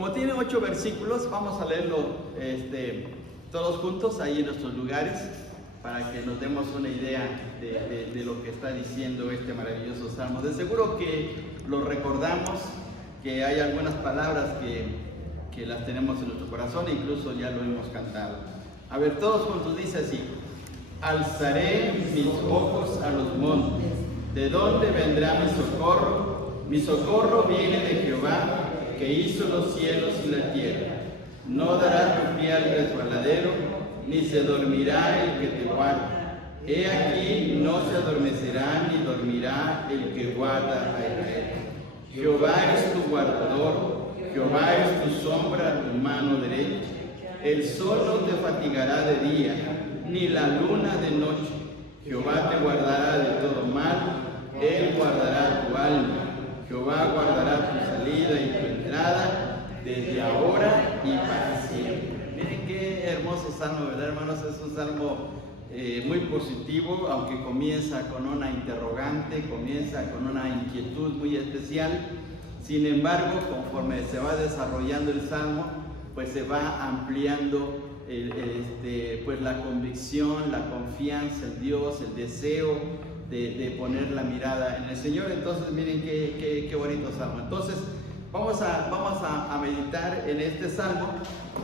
Como tiene 8 versículos, vamos a leerlo todos juntos ahí en nuestros lugares para que nos demos una idea de lo que está diciendo este maravilloso salmo. De seguro que lo recordamos, que hay algunas palabras que las tenemos en nuestro corazón e incluso ya lo hemos cantado. A ver, todos juntos dice así: alzaré mis ojos a los montes, ¿de dónde vendrá mi socorro? Mi socorro viene de Jehová, que hizo los cielos y la tierra. No dará tu pie al resbaladero, ni se dormirá el que te guarda. He aquí, no se adormecerá ni dormirá el que guarda a Israel. Jehová es tu guardador, Jehová es tu sombra, tu mano derecha. El sol no te fatigará de día, ni la luna de noche. Jehová te guardará de todo mal, Él guardará tu alma. Jehová guardará tu salida y tu entrada desde ahora y para siempre. Miren qué hermoso salmo, ¿verdad, hermanos? Es un salmo muy positivo, aunque comienza con una interrogante, comienza con una inquietud muy especial. Sin embargo, conforme se va desarrollando el salmo, pues se va ampliando pues la convicción, la confianza en Dios, el deseo de poner la mirada en el Señor. Entonces miren qué bonito salmo. Entonces vamos a meditar en este salmo,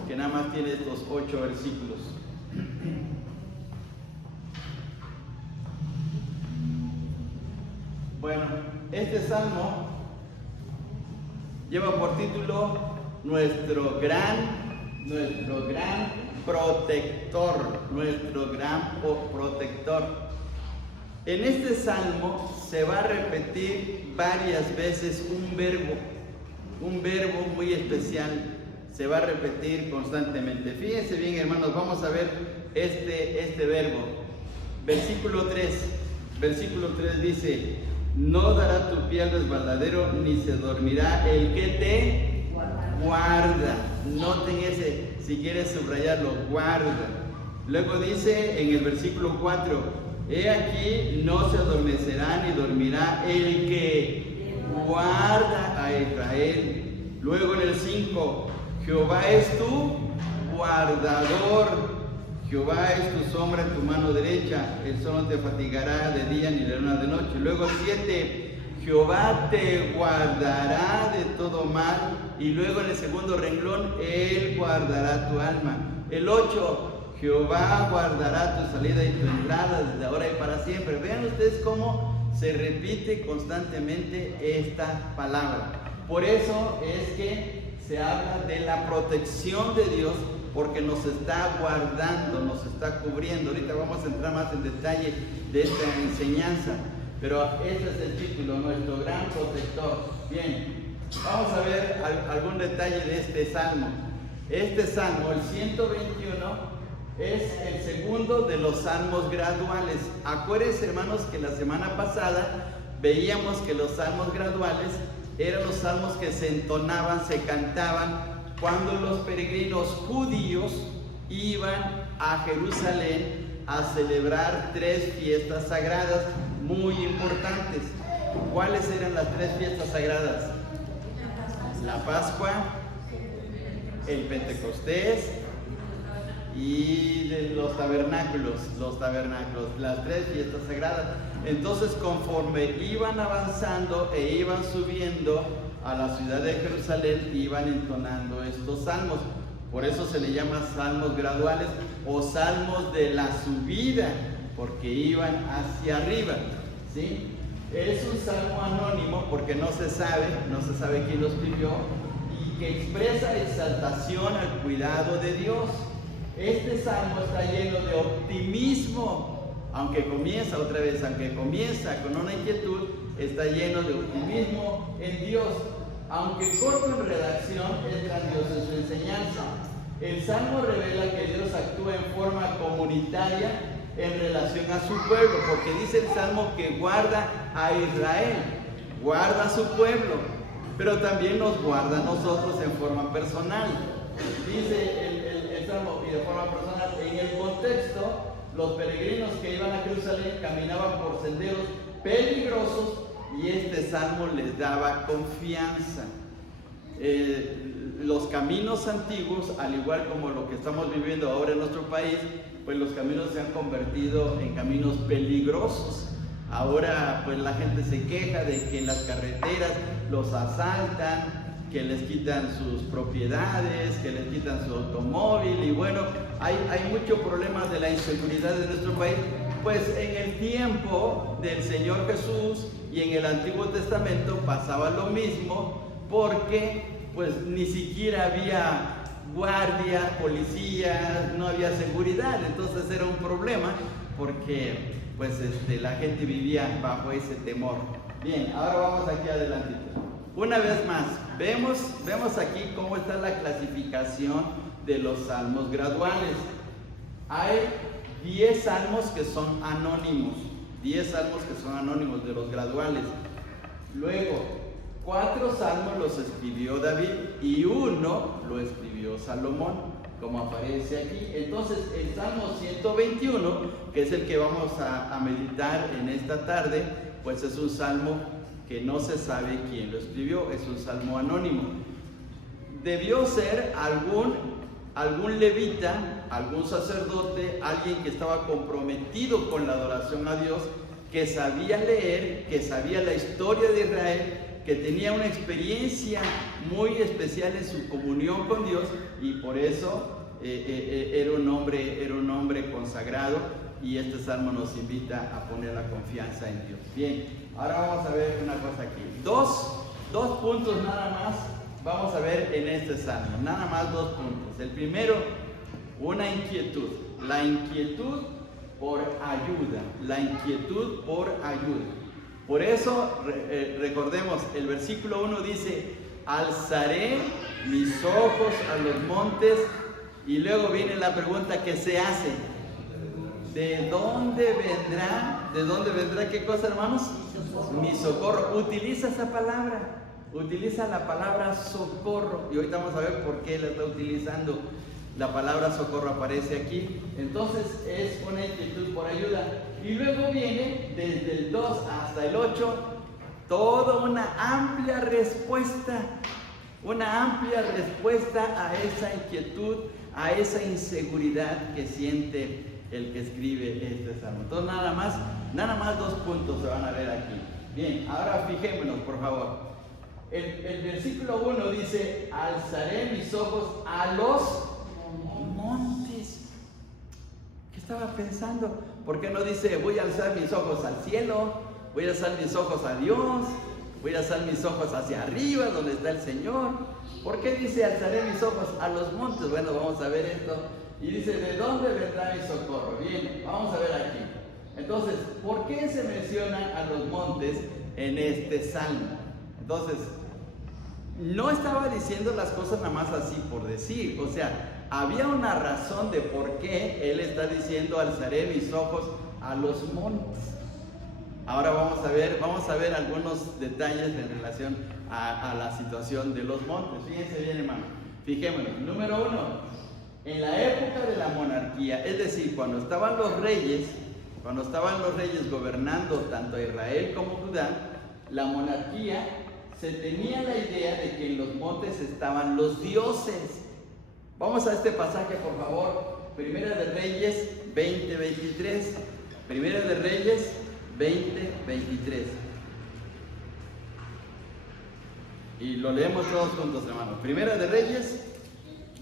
que nada más tiene estos 8 versículos. Bueno, este salmo lleva por título nuestro gran protector, nuestro gran protector. En este salmo se va a repetir varias veces un verbo muy especial, se va a repetir constantemente. Fíjense bien, hermanos, vamos a ver este verbo. Versículo 3 dice: no dará tu pie al resbaladero, ni se dormirá el que te guarda. Noten ese, si quieres subrayarlo, guarda. Luego dice en el versículo 4: he aquí, no se adormecerá ni dormirá el que guarda a Israel. Luego en el 5, Jehová es tu guardador, Jehová es tu sombra en tu mano derecha, el sol no te fatigará de día ni la luna de noche. Luego el 7, Jehová te guardará de todo mal. Y luego en el segundo renglón, Él guardará tu alma. El 8, Jehová guardará tu salida y tu entrada desde ahora y para siempre. Vean ustedes cómo se repite constantemente esta palabra. Por eso es que se habla de la protección de Dios, porque nos está guardando, nos está cubriendo. Ahorita vamos a entrar más en detalle de esta enseñanza, pero este es el título, nuestro gran protector. Bien, vamos a ver algún detalle de este salmo. Este salmo, el 121, es el segundo de los salmos graduales. Acuérdense, hermanos, que la semana pasada veíamos que los salmos graduales eran los salmos que se entonaban, se cantaban cuando los peregrinos judíos iban a Jerusalén a celebrar 3 fiestas sagradas muy importantes. ¿Cuáles eran las 3 fiestas sagradas? La Pascua, el Pentecostés y los tabernáculos, las 3 fiestas sagradas. Entonces, conforme iban avanzando e iban subiendo a la ciudad de Jerusalén, iban entonando estos salmos. Por eso se le llama salmos graduales o salmos de la subida, porque iban hacia arriba, ¿sí? Es un salmo anónimo porque no se sabe quién lo escribió, y que expresa exaltación al cuidado de Dios. Este salmo está lleno de optimismo, aunque comienza con una inquietud, está lleno de optimismo en Dios. Aunque corto en redacción, es grandioso en su enseñanza. El salmo revela que Dios actúa en forma comunitaria en relación a su pueblo, porque dice el salmo que guarda a Israel, guarda a su pueblo, pero también nos guarda a nosotros en forma personal. Dice el salmo, y de forma personal, en el contexto, los peregrinos que iban a Jerusalén caminaban por senderos peligrosos y este salmo les daba confianza. los caminos antiguos, al igual como lo que estamos viviendo ahora en nuestro país, pues los caminos se han convertido en caminos peligrosos. Ahora pues la gente se queja de que en las carreteras los asaltan, que les quitan sus propiedades, que les quitan su automóvil, y bueno, hay muchos problemas de la inseguridad de nuestro país. Pues en el tiempo del Señor Jesús y en el Antiguo Testamento pasaba lo mismo, porque pues ni siquiera había guardias, policías, no había seguridad. Entonces era un problema, porque pues la gente vivía bajo ese temor. Bien, ahora vamos aquí adelante. Una vez más, vemos aquí cómo está la clasificación de los salmos graduales. Hay 10 salmos que son anónimos, 10 salmos que son anónimos de los graduales. Luego, 4 salmos los escribió David y 1 lo escribió Salomón, como aparece aquí. Entonces, el Salmo 121, que es el que vamos a meditar en esta tarde, pues es un salmo que no se sabe quién lo escribió, es un salmo anónimo. Debió ser algún levita, algún sacerdote, alguien que estaba comprometido con la adoración a Dios, que sabía leer, que sabía la historia de Israel, que tenía una experiencia muy especial en su comunión con Dios, y por eso era un hombre consagrado, y este salmo nos invita a poner la confianza en Dios. Bien, ahora vamos a ver una cosa aquí. Dos puntos nada más vamos a ver en este salmo, nada más 2 puntos. El primero, una inquietud, la inquietud por ayuda, la inquietud por ayuda. Por eso, recordemos, el versículo 1 dice: alzaré mis ojos a los montes, y luego viene la pregunta que se hace: ¿de dónde vendrá qué cosa, hermanos? Mi socorro. Utiliza esa palabra, utiliza la palabra socorro, y ahorita vamos a ver por qué la está utilizando. La palabra socorro aparece aquí. Entonces es una inquietud por ayuda. Y luego viene desde el 2 hasta el 8 toda una amplia respuesta a esa inquietud, a esa inseguridad que siente el que escribe este salmo. Entonces nada más 2 puntos se van a ver aquí. Bien, ahora fijémonos, por favor. El versículo 1 dice: alzaré mis ojos a los montes. ¿Qué estaba pensando? ¿Por qué no dice: voy a alzar mis ojos al cielo, voy a alzar mis ojos a Dios, voy a alzar mis ojos hacia arriba donde está el Señor? ¿Por qué dice: alzaré mis ojos a los montes? Bueno, vamos a ver esto. Y dice: ¿de dónde vendrá mi socorro? Bien, vamos a ver aquí. Entonces, ¿por qué se mencionan a los montes en este salmo? Entonces, no estaba diciendo las cosas nada más así por decir. O sea, había una razón de por qué él está diciendo: alzaré mis ojos a los montes. Ahora vamos a ver algunos detalles en relación a la situación de los montes. Fíjense bien, hermano. Fijémonos. Número 1. En la época de la monarquía, es decir, cuando estaban los reyes gobernando tanto a Israel como Judá, la monarquía, se tenía la idea de que en los montes estaban los dioses. Vamos a este pasaje, por favor. Primera de Reyes 20:23. Primera de Reyes 20:23. Y lo leemos todos juntos, hermanos. Primera de Reyes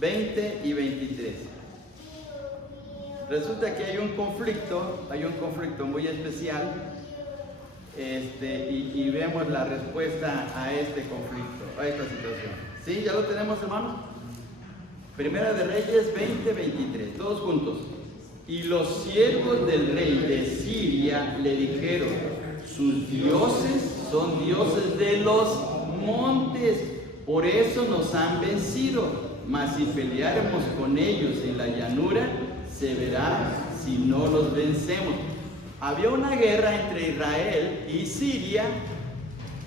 20 y 23. Resulta que hay un conflicto muy especial, y vemos la respuesta a este conflicto, a esta situación. ¿Sí? ¿Ya lo tenemos, hermanos? Primera de Reyes 20:23, todos juntos. Y los siervos del rey de Siria le dijeron: sus dioses son dioses de los montes, por eso nos han vencido. Mas si peleáramos con ellos en la llanura, se verá si no los vencemos. Había una guerra entre Israel y Siria,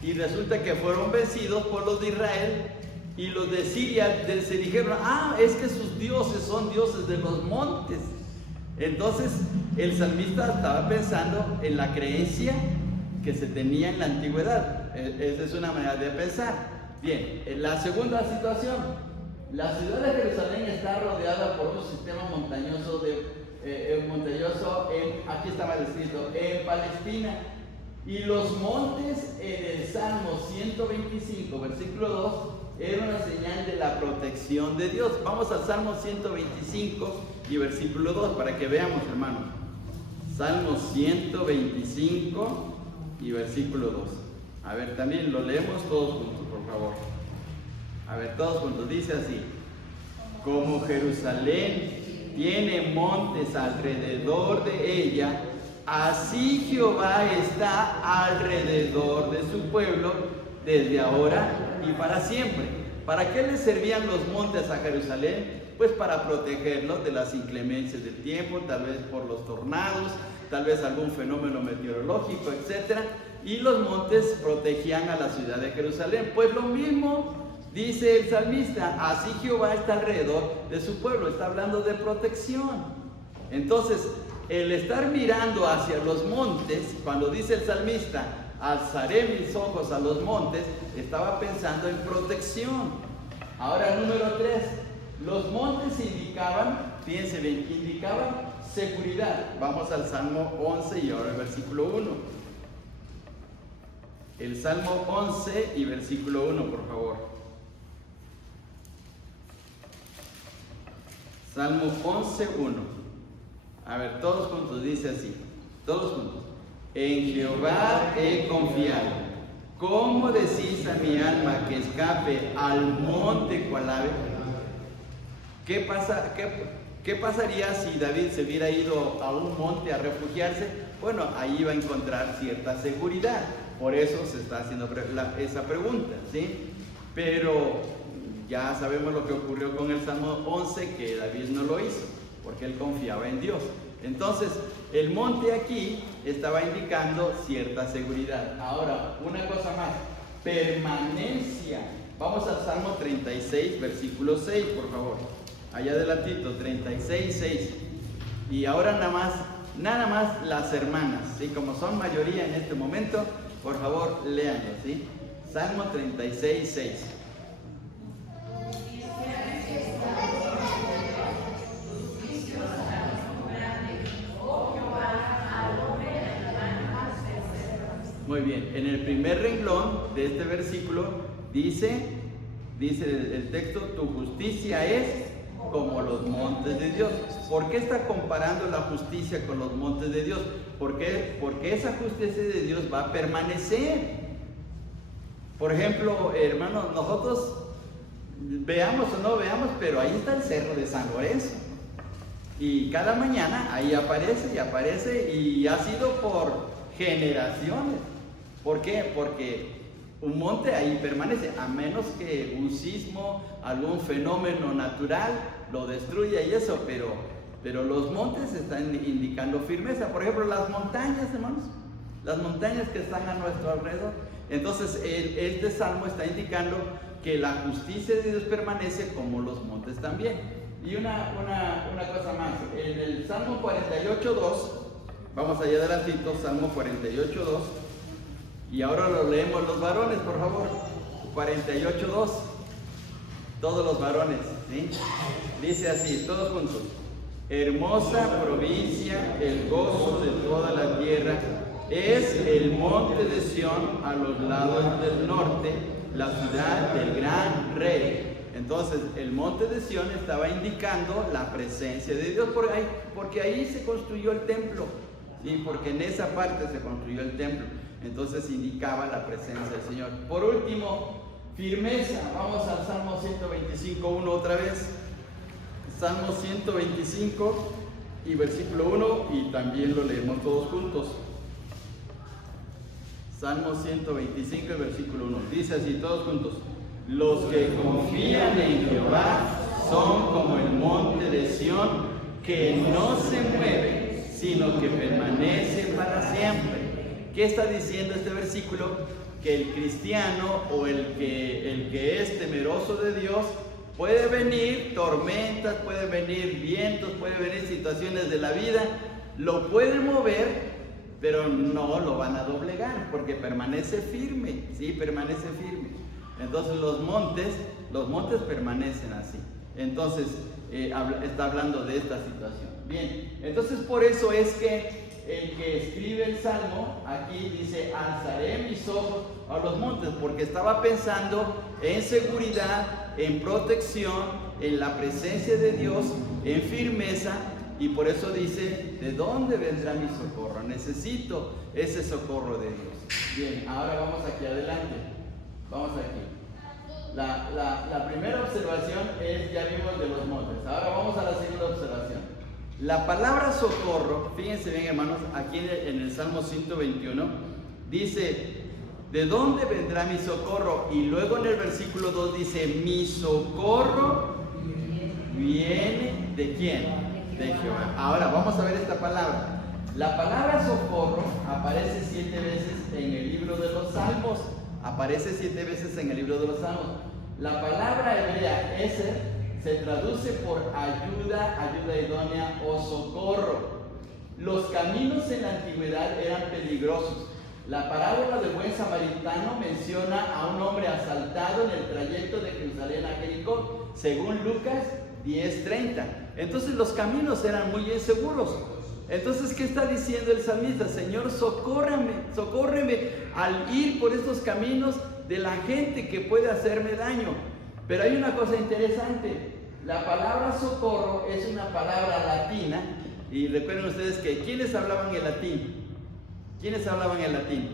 y resulta que fueron vencidos por los de Israel, y los de Siria se dijeron: es que sus dioses son dioses de los montes. Entonces el salmista estaba pensando en la creencia que se tenía en la antigüedad. Esa es una manera de pensar. Bien, la segunda situación: La ciudad de Jerusalén está rodeada por un sistema montañoso, aquí estaba escrito, en Palestina. Y los montes en el Salmo 125, versículo 2, era una señal de la protección de Dios. Vamos al Salmo 125 y versículo 2 para que veamos, hermanos. Salmo 125 y versículo 2. A ver, también lo leemos todos juntos, por favor. A ver, todos juntos. Dice así: como Jerusalén tiene montes alrededor de ella, así Jehová está alrededor de su pueblo desde ahora y para siempre. ¿Para qué le servían los montes a Jerusalén? Pues para protegerlos de las inclemencias del tiempo, tal vez por los tornados, tal vez algún fenómeno meteorológico, etc. Y los montes protegían a la ciudad de Jerusalén. Pues lo mismo dice el salmista, así Jehová está alrededor de su pueblo, está hablando de protección. Entonces, el estar mirando hacia los montes, cuando dice el salmista, alzaré mis ojos a los montes, estaba pensando en protección. Ahora, número 3, los montes indicaban, fíjense bien, indicaban seguridad. Vamos al Salmo 11 y ahora el versículo 1. El Salmo 11 y versículo 1, por favor. Salmo 11, 1. A ver, todos juntos, dice así, todos juntos. En Jehová he confiado. ¿Cómo decís a mi alma que escape al monte cual ave? ¿Qué pasaría si David se hubiera ido a un monte a refugiarse? Bueno, ahí iba a encontrar cierta seguridad. Por eso se está haciendo esa pregunta, ¿sí? Pero ya sabemos lo que ocurrió con el Salmo 11, que David no lo hizo, porque él confiaba en Dios. Entonces, el monte aquí estaba indicando cierta seguridad. Ahora, una cosa más, permanencia. Vamos al Salmo 36, versículo 6, por favor. Allá adelantito, 36, 6. Y ahora nada más las hermanas, ¿sí? Como son mayoría en este momento, por favor, léanlo, ¿sí? Salmo 36, 6. Muy bien, en el primer renglón de este versículo dice el texto, tu justicia es como los montes de Dios. ¿Por qué está comparando la justicia con los montes de Dios? Porque esa justicia de Dios va a permanecer. Por ejemplo, hermanos, nosotros veamos o no veamos, pero ahí está el cerro de San Lorenzo. Y cada mañana ahí aparece y aparece y ha sido por generaciones. ¿Por qué? Porque un monte ahí permanece, a menos que un sismo, algún fenómeno natural lo destruya y eso, pero los montes están indicando firmeza. Por ejemplo, las montañas, hermanos, las montañas que están a nuestro alrededor. Entonces, este salmo está indicando que la justicia de Dios permanece como los montes también. Y una cosa más, en el Salmo 48.2, vamos allá adelantito, Salmo 48.2, y ahora lo leemos los varones, por favor. 48.2, todos los varones, ¿sí? Dice así, todos juntos: hermosa provincia, el gozo de toda la tierra, es el monte de Sión a los lados del norte, la ciudad del gran rey. Entonces, el monte de Sión estaba indicando la presencia de Dios, porque ahí se construyó el templo, ¿sí? Porque en esa parte se construyó el templo. Entonces indicaba la presencia del Señor. Por último, firmeza. Vamos al Salmo 125.1 otra vez. Salmo 125 y versículo 1, y también lo leemos todos juntos. Salmo 125 y versículo 1. Dice así, todos juntos: los que confían en Jehová son como el monte de Sión, que no se mueve, sino que permanece para siempre. ¿Qué está diciendo este versículo? Que el cristiano o el que es temeroso de Dios, puede venir tormentas, puede venir vientos, puede venir situaciones de la vida, lo pueden mover, pero no lo van a doblegar, porque permanece firme, ¿sí? Permanece firme. Entonces los montes los montes permanecen así. Entonces, está hablando de esta situación. Bien, entonces por eso es que el que escribe el Salmo aquí dice: alzaré mis ojos a los montes, porque estaba pensando en seguridad, en protección, en la presencia de Dios, en firmeza, y por eso dice: ¿de dónde vendrá mi socorro? Necesito ese socorro de Dios. Bien, ahora vamos aquí adelante. Vamos aquí. La primera observación es, ya vimos de los montes. Ahora vamos a la segunda observación. La palabra socorro, fíjense bien, hermanos, aquí en el Salmo 121, dice: ¿de dónde vendrá mi socorro? Y luego en el versículo 2 dice: mi socorro viene ¿de quién? De Jehová. Ahora vamos a ver esta palabra. La palabra socorro aparece 7 veces en el libro de los Salmos. Aparece 7 veces en el libro de los Salmos. La palabra hebrea eser se traduce por ayuda, ayuda idónea o socorro. Los caminos en la antigüedad eran peligrosos. La parábola del buen samaritano menciona a un hombre asaltado en el trayecto de Jerusalén a Jericó, según Lucas 10:30. Entonces los caminos eran muy inseguros. Entonces, ¿qué está diciendo el salmista? Señor, socórreme al ir por estos caminos de la gente que puede hacerme daño. Pero hay una cosa interesante. La palabra socorro es una palabra latina. Y recuerden ustedes que ¿quiénes hablaban el latín? ¿Quiénes hablaban el latín?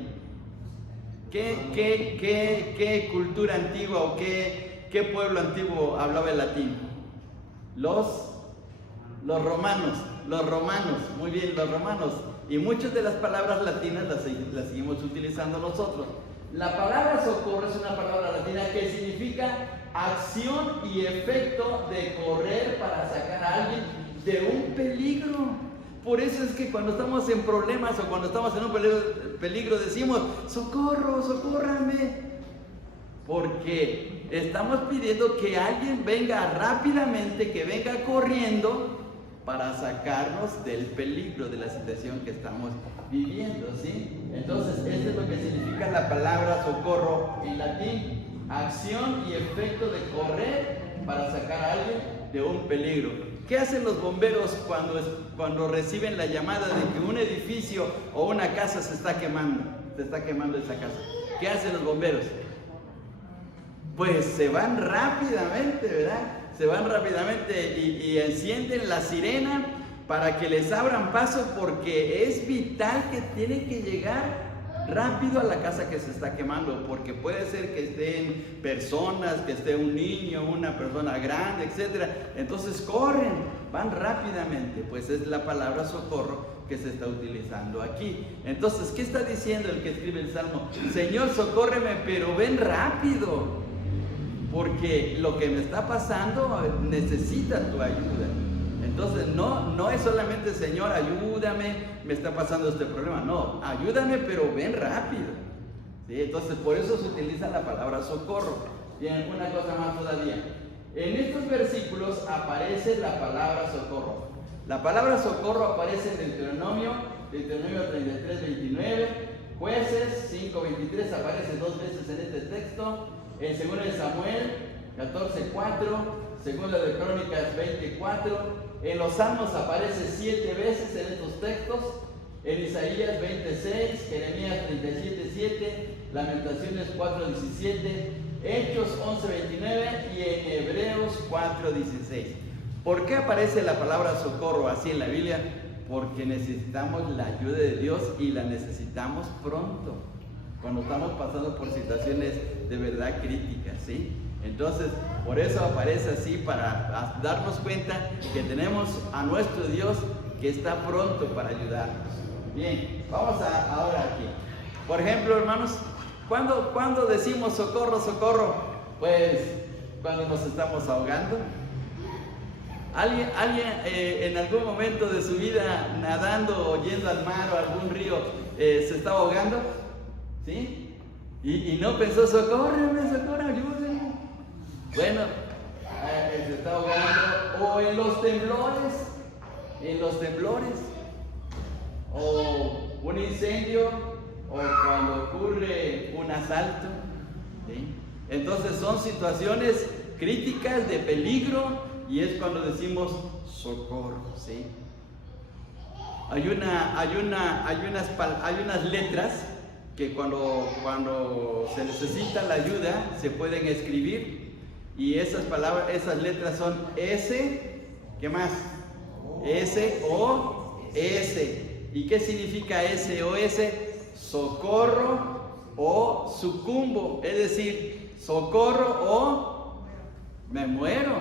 ¿Qué cultura antigua o qué pueblo antiguo hablaba el latín? Los romanos, muy bien, los romanos. Y muchas de las palabras latinas las seguimos utilizando nosotros. La palabra socorro es una palabra latina que significa acción y efecto de correr para sacar a alguien de un peligro. Por eso es que cuando estamos en problemas o cuando estamos en un peligro decimos: socorro, socórrame. Porque estamos pidiendo que alguien venga rápidamente, que venga corriendo para sacarnos del peligro de la situación que estamos viviendo, ¿sí? Entonces, esto es lo que significa la palabra socorro en latín: acción y efecto de correr para sacar a alguien de un peligro. ¿Qué hacen los bomberos cuando reciben la llamada de que un edificio o una casa se está quemando? Se está quemando esa casa. ¿Qué hacen los bomberos? Pues se van rápidamente, ¿verdad? Se van rápidamente y encienden la sirena para que les abran paso, porque es vital que tienen que llegar rápido a la casa que se está quemando, porque puede ser que estén personas, que esté un niño, una persona grande, etc. Entonces corren, van rápidamente. Pues es la palabra socorro que se está utilizando aquí. Entonces, ¿qué está diciendo el que escribe el Salmo? Señor, socórreme, pero ven rápido, porque lo que me está pasando necesita tu ayuda. Entonces no es solamente: Señor, ayúdame, me está pasando este problema. No, ayúdame, pero ven rápido, ¿sí? Entonces por eso se utiliza la palabra socorro. Bien, una cosa más todavía. En estos versículos aparece la palabra socorro. La palabra socorro aparece en Deuteronomio 33:29, Jueces 5:23, aparece 2 veces en este texto. En 2 de Samuel 14:4, 2 de Crónicas 20:4, en los Salmos aparece 7 veces en estos textos, en Isaías 20:6, Jeremías 37:7, Lamentaciones 4:17, Hechos 11:29 y en Hebreos 4:16. ¿Por qué aparece la palabra socorro así en la Biblia? Porque necesitamos la ayuda de Dios y la necesitamos pronto, cuando estamos pasando por situaciones de verdad críticas, ¿sí? Entonces, por eso aparece así, para darnos cuenta que tenemos a nuestro Dios que está pronto para ayudarnos. Bien, vamos ahora aquí. Por ejemplo, hermanos, ¿cuándo decimos socorro, socorro? Pues cuando nos estamos ahogando. ¿Alguien en algún momento de su vida, nadando o yendo al mar o a algún río, se estaba ahogando? ¿Sí? Y no pensó: socórreme, ayúdenme. Bueno, se está ahogando. O en los temblores, o un incendio, o cuando ocurre un asalto, ¿sí? Entonces son situaciones críticas, de peligro, y es cuando decimos socorro, ¿sí? Hay unas letras que cuando se necesita la ayuda se pueden escribir, y esas letras son S, ¿qué más? S-O-S. ¿Y qué significa S-O-S? Socorro o sucumbo, es decir, socorro o me muero,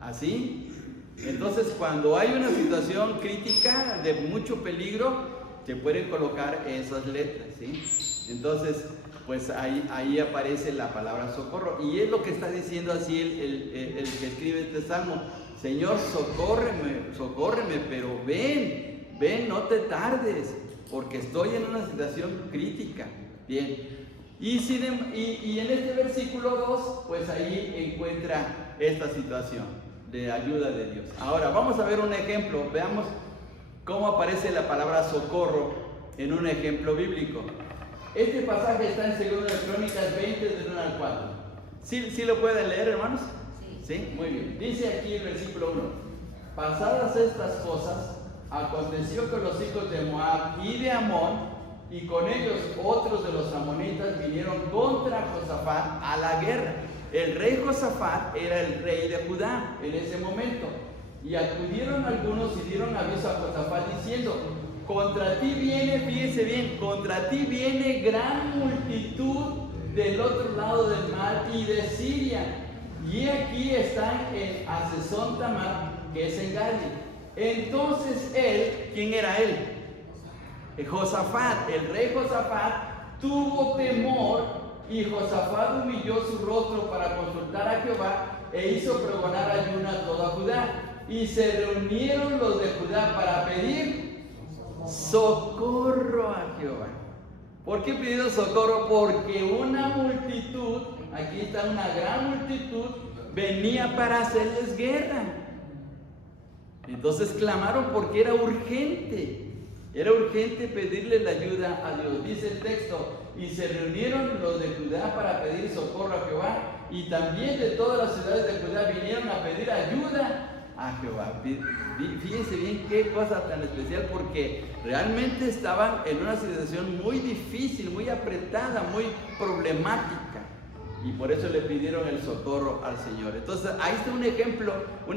¿así? Entonces, cuando hay una situación crítica de mucho peligro, se pueden colocar esas letras, ¿sí? Entonces, pues ahí aparece la palabra socorro, y es lo que está diciendo así el que escribe este salmo: Señor, socórreme, pero ven, no te tardes, porque estoy en una situación crítica. Bien, y en este versículo 2, pues ahí encuentra esta situación de ayuda de Dios. Ahora vamos a ver un ejemplo, veamos cómo aparece la palabra socorro en un ejemplo bíblico. Este pasaje está en 2 de Crónicas 20, del 1 al 4. ¿Sí lo pueden leer, hermanos? Sí, muy bien. Dice aquí el versículo 1: Pasadas estas cosas, aconteció que los hijos de Moab y de Amón, y con ellos otros de los amonitas, vinieron contra Josafat a la guerra. El rey Josafat era el rey de Judá en ese momento. Y acudieron algunos y dieron aviso a Josafat diciendo: contra ti viene, fíjese bien, contra ti viene gran multitud del otro lado del mar y de Siria. Y aquí están en Hazezón Tamar, que es en Gali. Entonces él, ¿quién era él? Josafat, el rey Josafat, tuvo temor, y Josafat humilló su rostro para consultar a Jehová, e hizo pregonar ayuno a toda Judá. Y se reunieron los de Judá para pedir socorro a Jehová. ¿Por qué pidieron socorro? Porque una multitud, aquí está una gran multitud, venía para hacerles guerra. Entonces clamaron porque era urgente pedirle la ayuda a Dios. Dice el texto: y se reunieron los de Judá para pedir socorro a Jehová, y también de todas las ciudades de Judá vinieron a pedir ayuda a Jehová. Fíjense bien qué cosa tan especial, porque realmente estaban en una situación muy difícil, muy apretada, muy problemática, y por eso le pidieron el socorro al Señor. Entonces ahí está un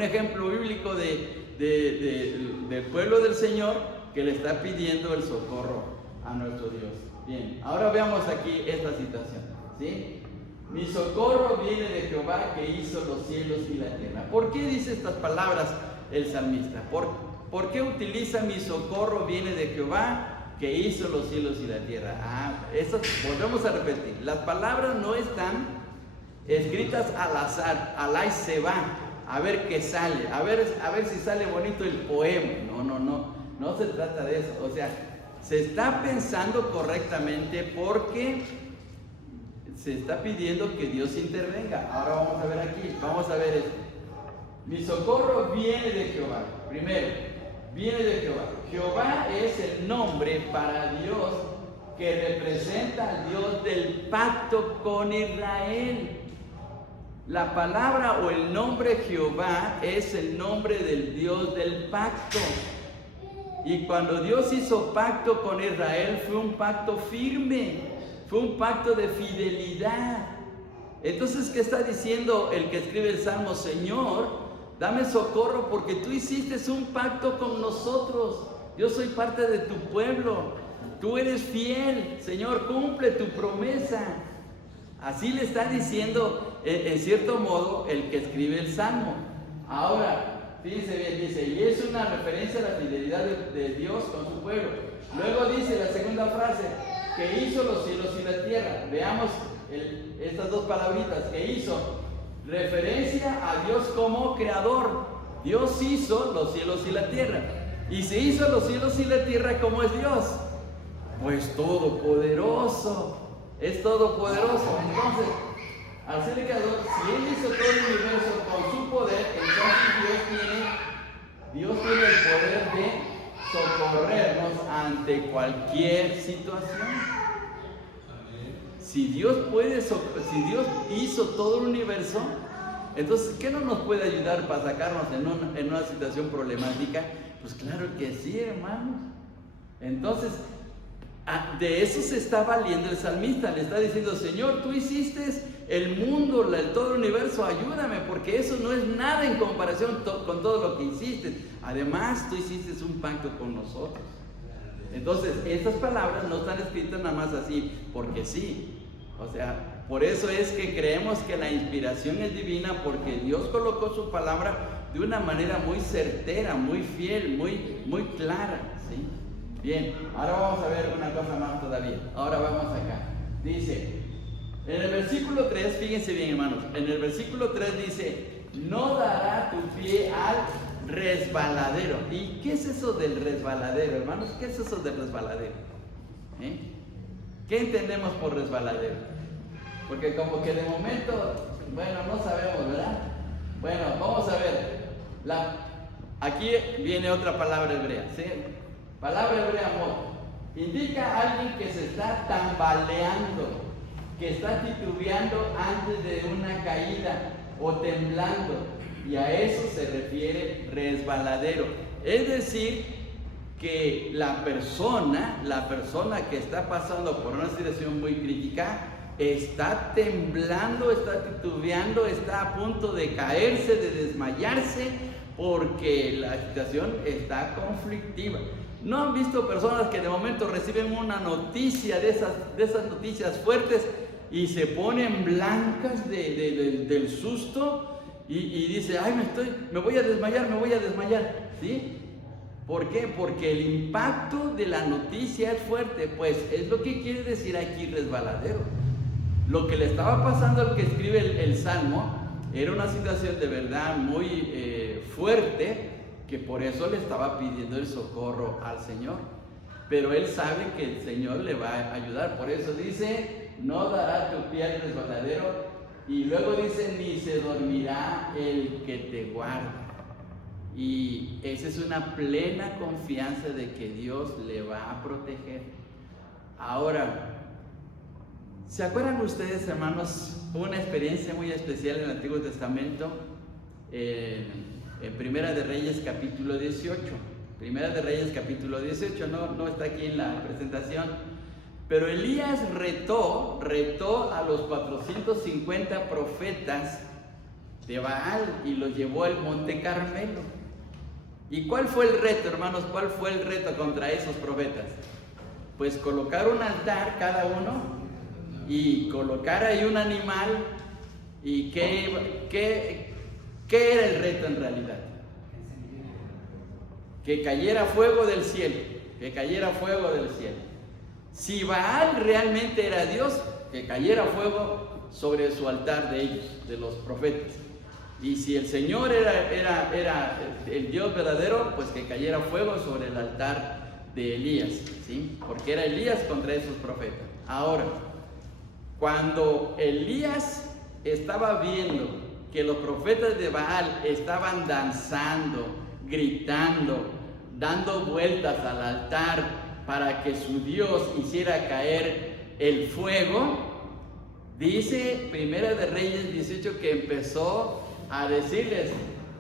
ejemplo bíblico del pueblo del Señor que le está pidiendo el socorro a nuestro Dios. Bien, ahora veamos aquí esta situación, ¿sí? Mi socorro viene de Jehová, que hizo los cielos y la tierra. ¿Por qué dice estas palabras el salmista? ¿Por qué utiliza mi socorro viene de Jehová, que hizo los cielos y la tierra? Eso volvemos a repetir. Las palabras no están escritas al azar, al y se va, a ver qué sale, a ver si sale bonito el poema. No se trata de eso. O sea, se está pensando correctamente porque se está pidiendo que Dios intervenga. Ahora vamos a ver aquí, vamos a ver esto. Mi socorro viene de Jehová. Primero, viene de Jehová. Jehová es el nombre para Dios que representa al Dios del pacto con Israel. La palabra o el nombre Jehová es el nombre del Dios del pacto. Y cuando Dios hizo pacto con Israel, fue un pacto firme, fue un pacto de fidelidad. Entonces, ¿qué está diciendo el que escribe el Salmo? Señor, dame socorro porque tú hiciste un pacto con nosotros. Yo soy parte de tu pueblo. Tú eres fiel. Señor, cumple tu promesa. Así le está diciendo, en cierto modo, el que escribe el Salmo. Ahora, fíjense bien, dice, y es una referencia a la fidelidad de Dios con su pueblo. Luego dice la segunda frase, que hizo los cielos y la tierra. Veamos estas dos palabritas, que hizo, referencia a Dios como creador. Dios hizo los cielos y la tierra. Y se hizo los cielos y la tierra, ¿cómo es Dios? Pues todopoderoso, es todopoderoso. Entonces, al ser el creador, si Él hizo todo el universo con su poder, entonces Dios tiene el poder de socorrernos ante cualquier situación. Si Dios hizo todo el universo, Entonces, ¿qué no nos puede ayudar para sacarnos en una situación problemática? Pues claro que sí, hermanos. Entonces, de eso se está valiendo el salmista. Le está diciendo: Señor, tú hiciste el mundo, todo el universo, ayúdame, porque eso no es nada en comparación con todo lo que hiciste. Además, tú hiciste un pacto con nosotros. Entonces, estas palabras no están escritas nada más así, porque sí. O sea, por eso es que creemos que la inspiración es divina, porque Dios colocó su palabra de una manera muy certera, muy fiel, muy clara, ¿sí? Bien, ahora vamos a ver una cosa más todavía. Ahora vamos acá. Dice, en el versículo 3, fíjense bien, hermanos, en el versículo 3 dice: no dará tu pie al resbaladero. ¿Y qué es eso del resbaladero, hermanos? ¿Qué es eso del resbaladero? ¿Qué entendemos por resbaladero? Porque como que de momento, bueno, no sabemos, ¿verdad? Bueno, vamos a ver. Aquí viene otra palabra hebrea, ¿sí? Palabra hebrea, amor. Indica a alguien que se está tambaleando, que está titubeando antes de una caída o temblando. Y a eso se refiere resbaladero. Es decir, que la persona que está pasando por una situación muy crítica está temblando, está titubeando, está a punto de caerse, de desmayarse, porque la situación está conflictiva. ¿No han visto personas que de momento reciben una noticia de esas noticias fuertes y se ponen blancas del susto y dice: ay, me voy a desmayar, ¿sí? ¿Por qué? Porque el impacto de la noticia es fuerte. Pues es lo que quiere decir aquí resbaladero. Lo que le estaba pasando al que escribe el Salmo era una situación de verdad muy fuerte, que por eso le estaba pidiendo el socorro al Señor. Pero él sabe que el Señor le va a ayudar. Por eso dice: no dará tu pie al resbaladero. Y luego dice: ni se dormirá el que te guarda. Y esa es una plena confianza de que Dios le va a proteger. Ahora, ¿se acuerdan ustedes, hermanos, una experiencia muy especial en el Antiguo Testamento? En Primera de Reyes capítulo 18. Primera de Reyes capítulo 18, no está aquí en la presentación. Pero Elías retó a los 450 profetas de Baal y los llevó al Monte Carmelo. ¿Y cuál fue el reto, hermanos? ¿Cuál fue el reto contra esos profetas? Pues colocar un altar cada uno y colocar ahí un animal. ¿Y qué era el reto en realidad? Que cayera fuego del cielo, que cayera fuego del cielo. Si Baal realmente era Dios, que cayera fuego sobre su altar de ellos, de los profetas. Y si el Señor era el Dios verdadero, pues que cayera fuego sobre el altar de Elías, ¿sí? Porque era Elías contra esos profetas. Ahora, cuando Elías estaba viendo que los profetas de Baal estaban danzando, gritando, dando vueltas al altar para que su Dios hiciera caer el fuego, dice Primera de Reyes 18 que empezó a decirles: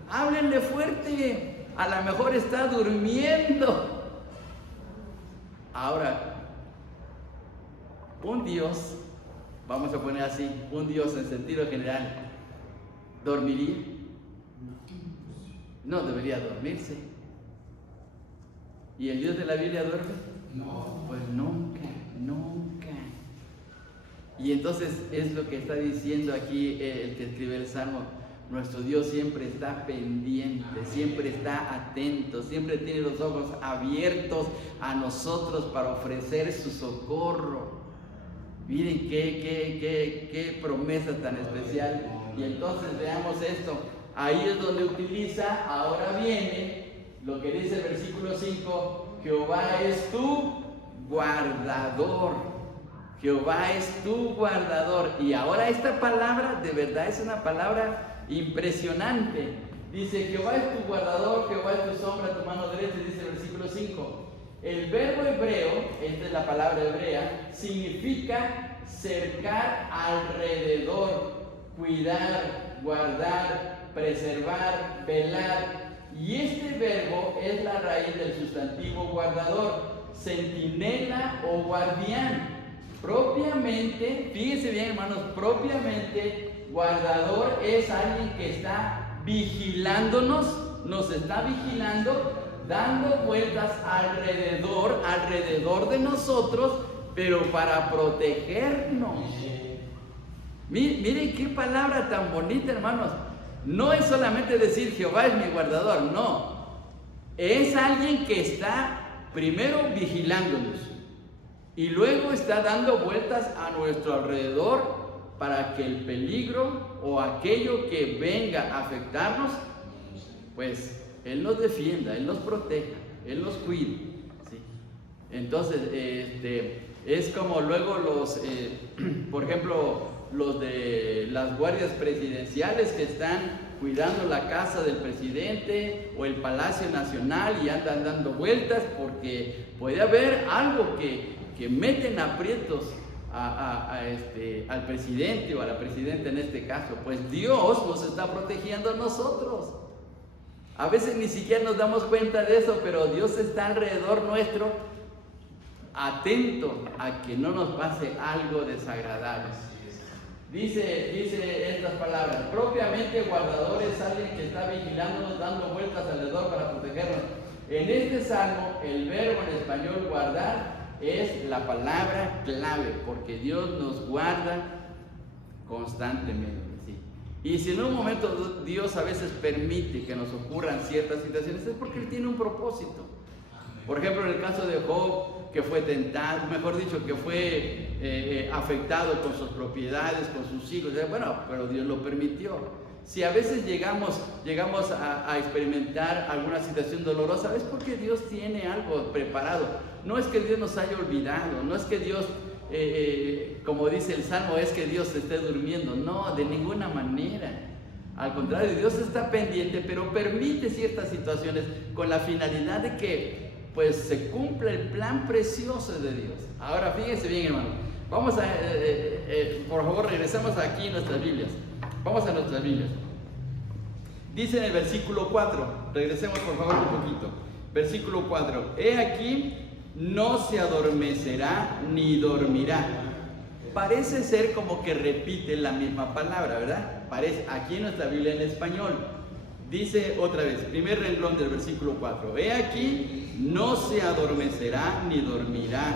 háblenle fuerte, a lo mejor está durmiendo. Ahora, un Dios, vamos a poner así, un Dios en sentido general, ¿dormiría? No debería dormirse. ¿Y el Dios de la Biblia duerme? No, pues nunca. Y entonces es lo que está diciendo aquí el que escribe el Salmo. Nuestro Dios siempre está pendiente, siempre está atento, siempre tiene los ojos abiertos a nosotros para ofrecer su socorro. Miren qué promesa tan especial. Y entonces veamos esto. Ahí es donde utiliza, ahora viene lo que dice el versículo 5: Jehová es tu guardador. Jehová es tu guardador. Y ahora esta palabra de verdad es una palabra impresionante. Dice: Jehová es tu guardador, Jehová es tu sombra, tu mano derecha, dice el versículo 5. El verbo hebreo, esta es la palabra hebrea, significa cercar alrededor, cuidar, guardar, preservar, velar. Y este verbo es la raíz del sustantivo guardador, centinela o guardián. Propiamente, fíjense bien hermanos, propiamente guardador es alguien que está vigilándonos, nos está vigilando, dando vueltas alrededor de nosotros, pero para protegernos. Miren qué palabra tan bonita, hermanos. No es solamente decir Jehová es mi guardador, no. Es alguien que está primero vigilándonos y luego está dando vueltas a nuestro alrededor para que el peligro o aquello que venga a afectarnos, pues Él nos defienda, Él nos proteja, Él nos cuide, ¿sí? Entonces, es como luego los, por ejemplo, los de las guardias presidenciales que están cuidando la casa del presidente o el Palacio Nacional y andan dando vueltas porque puede haber algo que meten aprietos al presidente o a la presidenta en este caso. Pues Dios nos está protegiendo a nosotros. A veces ni siquiera nos damos cuenta de eso, pero Dios está alrededor nuestro, atento a que no nos pase algo desagradable. Dice estas palabras: propiamente guardador es alguien que está vigilándonos, dando vueltas alrededor para protegernos. En este salmo, el verbo en español guardar es la palabra clave, porque Dios nos guarda constantemente, ¿sí? Y si en un momento Dios a veces permite que nos ocurran ciertas situaciones, es porque Él tiene un propósito. Por ejemplo, en el caso de Job, que fue tentado, mejor dicho, que fue afectado con sus propiedades, con sus hijos. Bueno, pero Dios lo permitió. Si a veces llegamos a experimentar alguna situación dolorosa, es porque Dios tiene algo preparado. No es que Dios nos haya olvidado, no es que Dios, como dice el Salmo, es que Dios esté durmiendo. No, de ninguna manera. Al contrario, Dios está pendiente, pero permite ciertas situaciones con la finalidad de que pues se cumpla el plan precioso de Dios. Ahora fíjense bien, hermano. Vamos a, por favor, regresamos aquí en nuestras Biblias. Vamos a nuestras Biblias. Dice en el versículo 4, regresemos por favor un poquito. Versículo 4, he aquí, no se adormecerá ni dormirá. Parece ser como que repite la misma palabra, ¿verdad? Parece, aquí en nuestra Biblia en español. Dice otra vez, primer renglón del versículo 4, he aquí, no se adormecerá ni dormirá.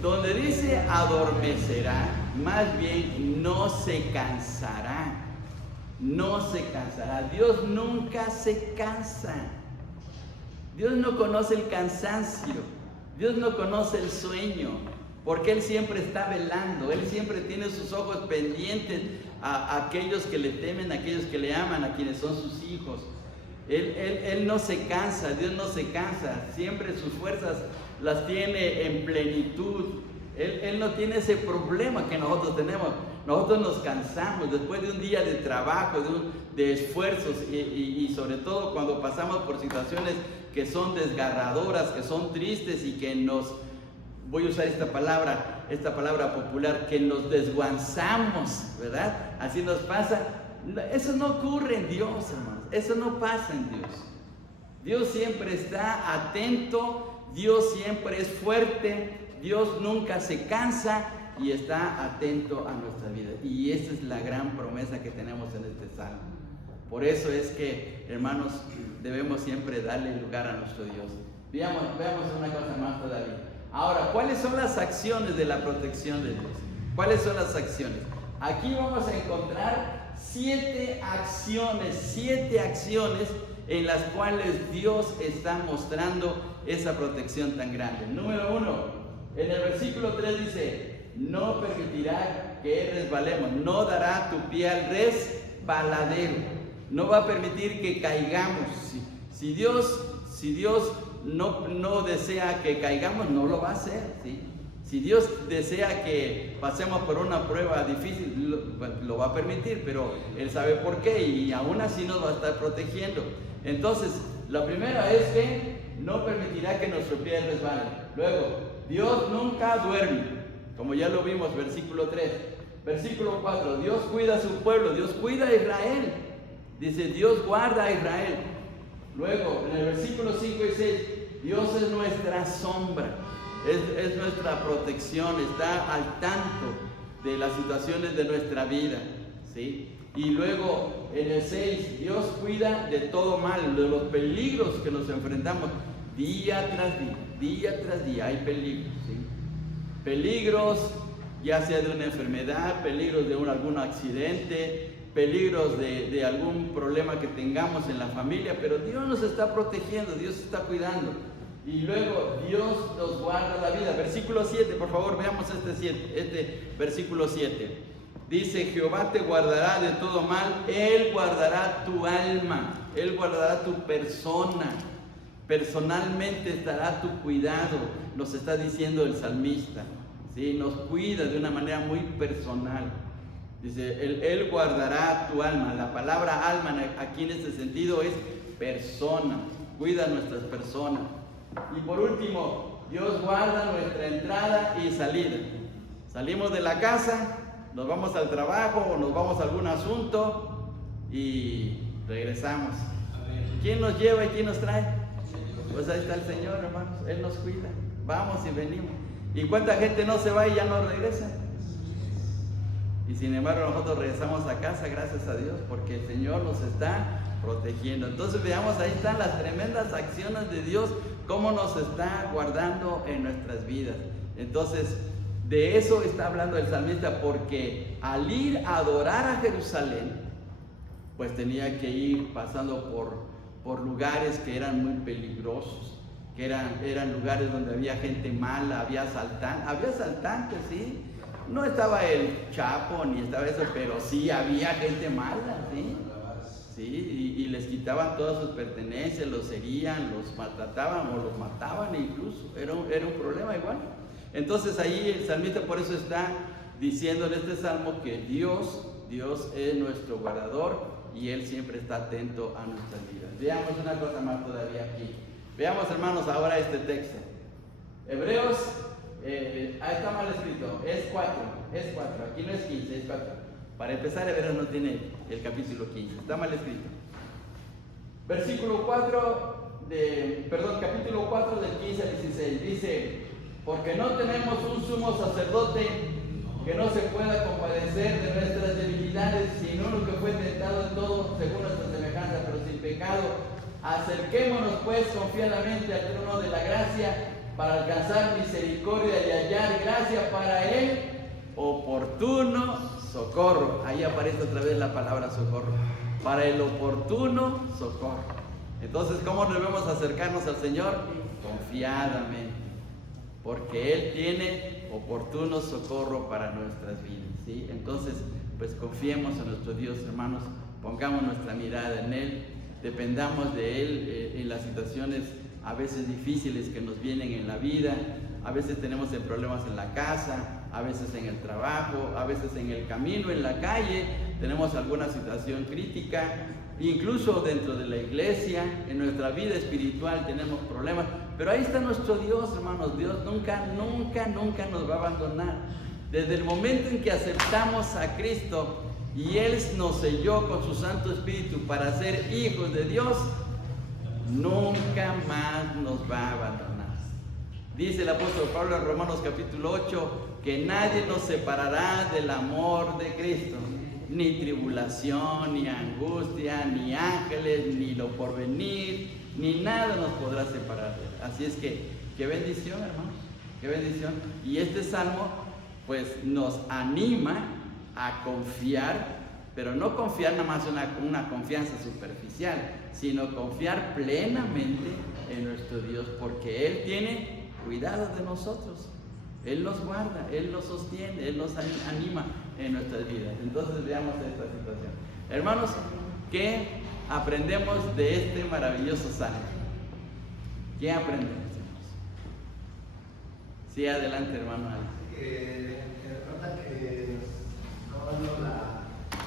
Donde dice adormecerá, más bien no se cansará. No se cansará. Dios nunca se cansa. Dios no conoce el cansancio. Dios no conoce el sueño, porque Él siempre está velando. Él siempre tiene sus ojos pendientes a aquellos que le temen, a aquellos que le aman, a quienes son sus hijos. Él no se cansa, Dios no se cansa, siempre sus fuerzas las tiene en plenitud. Él no tiene ese problema que nosotros tenemos. Nosotros nos cansamos después de un día de trabajo, de esfuerzos y sobre todo cuando pasamos por situaciones que son desgarradoras, que son tristes y que nos, voy a usar esta palabra popular, que nos desguanzamos, ¿verdad? Así nos pasa. Eso no ocurre en Dios, hermanos. Eso no pasa en Dios. Dios siempre está atento, Dios siempre es fuerte, Dios nunca se cansa y está atento a nuestra vida. Y esa es la gran promesa que tenemos en este salmo. Por eso es que, hermanos, debemos siempre darle lugar a nuestro Dios. Veamos una cosa más todavía. Ahora, ¿cuáles son las acciones de la protección de Dios? ¿Cuáles son las acciones? Aquí vamos a encontrar 7 acciones en las cuales Dios está mostrando esa protección tan grande. Número 1, en el versículo 3 dice, no permitirá que resbalemos, no dará tu pie al resbaladero, no va a permitir que caigamos. Si Dios no desea que caigamos, no lo va a hacer, ¿sí? Si Dios desea que pasemos por una prueba difícil, lo va a permitir, pero Él sabe por qué y aún así nos va a estar protegiendo. Entonces, la primera es que no permitirá que nuestro pie resbale. Luego, Dios nunca duerme, como ya lo vimos, versículo 3. Versículo 4, Dios cuida a su pueblo, Dios cuida a Israel. Dice, Dios guarda a Israel. Luego, en el versículo 5 y 6, Dios es nuestra sombra, es nuestra protección, está al tanto de las situaciones de nuestra vida, ¿sí? Y luego, en el 6, Dios cuida de todo mal, de los peligros que nos enfrentamos día tras día hay peligros, ¿sí? Peligros, ya sea de una enfermedad, peligros de algún accidente, peligros de algún problema que tengamos en la familia, pero Dios nos está protegiendo, Dios está cuidando. Y luego Dios nos guarda la vida. Versículo 7, por favor, veamos este versículo 7. Dice, Jehová te guardará de todo mal, Él guardará tu alma, Él guardará tu persona, personalmente estará a tu cuidado, nos está diciendo el salmista, ¿sí? Nos cuida de una manera muy personal. Dice, Él guardará tu alma. La palabra alma aquí en este sentido es persona, cuida nuestras personas. Y por último, Dios guarda nuestra entrada y salida. Salimos de la casa, nos vamos al trabajo o nos vamos a algún asunto y regresamos. ¿Quién nos lleva y quién nos trae? Pues ahí está el Señor, hermanos. Él nos cuida. Vamos y venimos. ¿Y cuánta gente no se va y ya no regresa? Y sin embargo nosotros regresamos a casa, gracias a Dios, porque el Señor nos está protegiendo. Entonces veamos, ahí están las tremendas acciones de Dios, cómo nos está guardando en nuestras vidas. Entonces, de eso está hablando el salmista, porque al ir a adorar a Jerusalén, pues tenía que ir pasando por lugares que eran muy peligrosos, que eran lugares donde había gente mala, había asaltantes, ¿sí? No estaba el Chapo ni estaba eso, pero sí había gente mala, ¿sí? Sí, y les quitaban todas sus pertenencias, los herían, los maltrataban o los mataban incluso, era un problema igual. Entonces ahí el salmista por eso está diciendo en este salmo que Dios es nuestro guardador y Él siempre está atento a nuestras vidas. Veamos una cosa más todavía aquí. Veamos, hermanos, ahora este texto. Hebreos, está mal escrito, es 4, aquí no es 15, es 4. Para empezar, Hebreos no tiene el capítulo 15, está mal escrito. Capítulo 4 del 15 al 16, dice, porque no tenemos un sumo sacerdote que no se pueda compadecer de nuestras debilidades, sino uno que fue tentado en todo según nuestra semejanza, pero sin pecado. Acerquémonos pues confiadamente al trono de la gracia para alcanzar misericordia y hallar gracia para el oportuno socorro. Ahí aparece otra vez la palabra socorro. Para el oportuno socorro. Entonces, ¿cómo debemos acercarnos al Señor? Confiadamente, porque Él tiene oportuno socorro para nuestras vidas, ¿sí? Entonces, pues confiemos en nuestro Dios, hermanos, pongamos nuestra mirada en Él, dependamos de Él en las situaciones a veces difíciles que nos vienen en la vida. A veces tenemos problemas en la casa, a veces en el trabajo, a veces en el camino, en la calle, tenemos alguna situación crítica, incluso dentro de la iglesia, en nuestra vida espiritual tenemos problemas, pero ahí está nuestro Dios, hermanos. Dios nunca nos va a abandonar. Desde el momento en que aceptamos a Cristo y Él nos selló con su Santo Espíritu para ser hijos de Dios, nunca más nos va a abandonar. Dice el apóstol Pablo en Romanos capítulo 8 que nadie nos separará del amor de Cristo, ni tribulación, ni angustia, ni ángeles, ni lo porvenir, ni nada nos podrá separar de Él. Así es que, qué bendición, hermanos, qué bendición. Y este salmo pues nos anima a confiar, pero no confiar nada más una confianza superficial, sino confiar plenamente en nuestro Dios, porque Él tiene cuidado de nosotros. Él nos guarda, Él nos sostiene, Él nos anima en nuestras vidas. Entonces veamos esta situación. Hermanos, ¿qué aprendemos de este maravilloso salmo? ¿Qué aprendemos, hermanos? Sí, adelante, hermano. Que trata que no dando la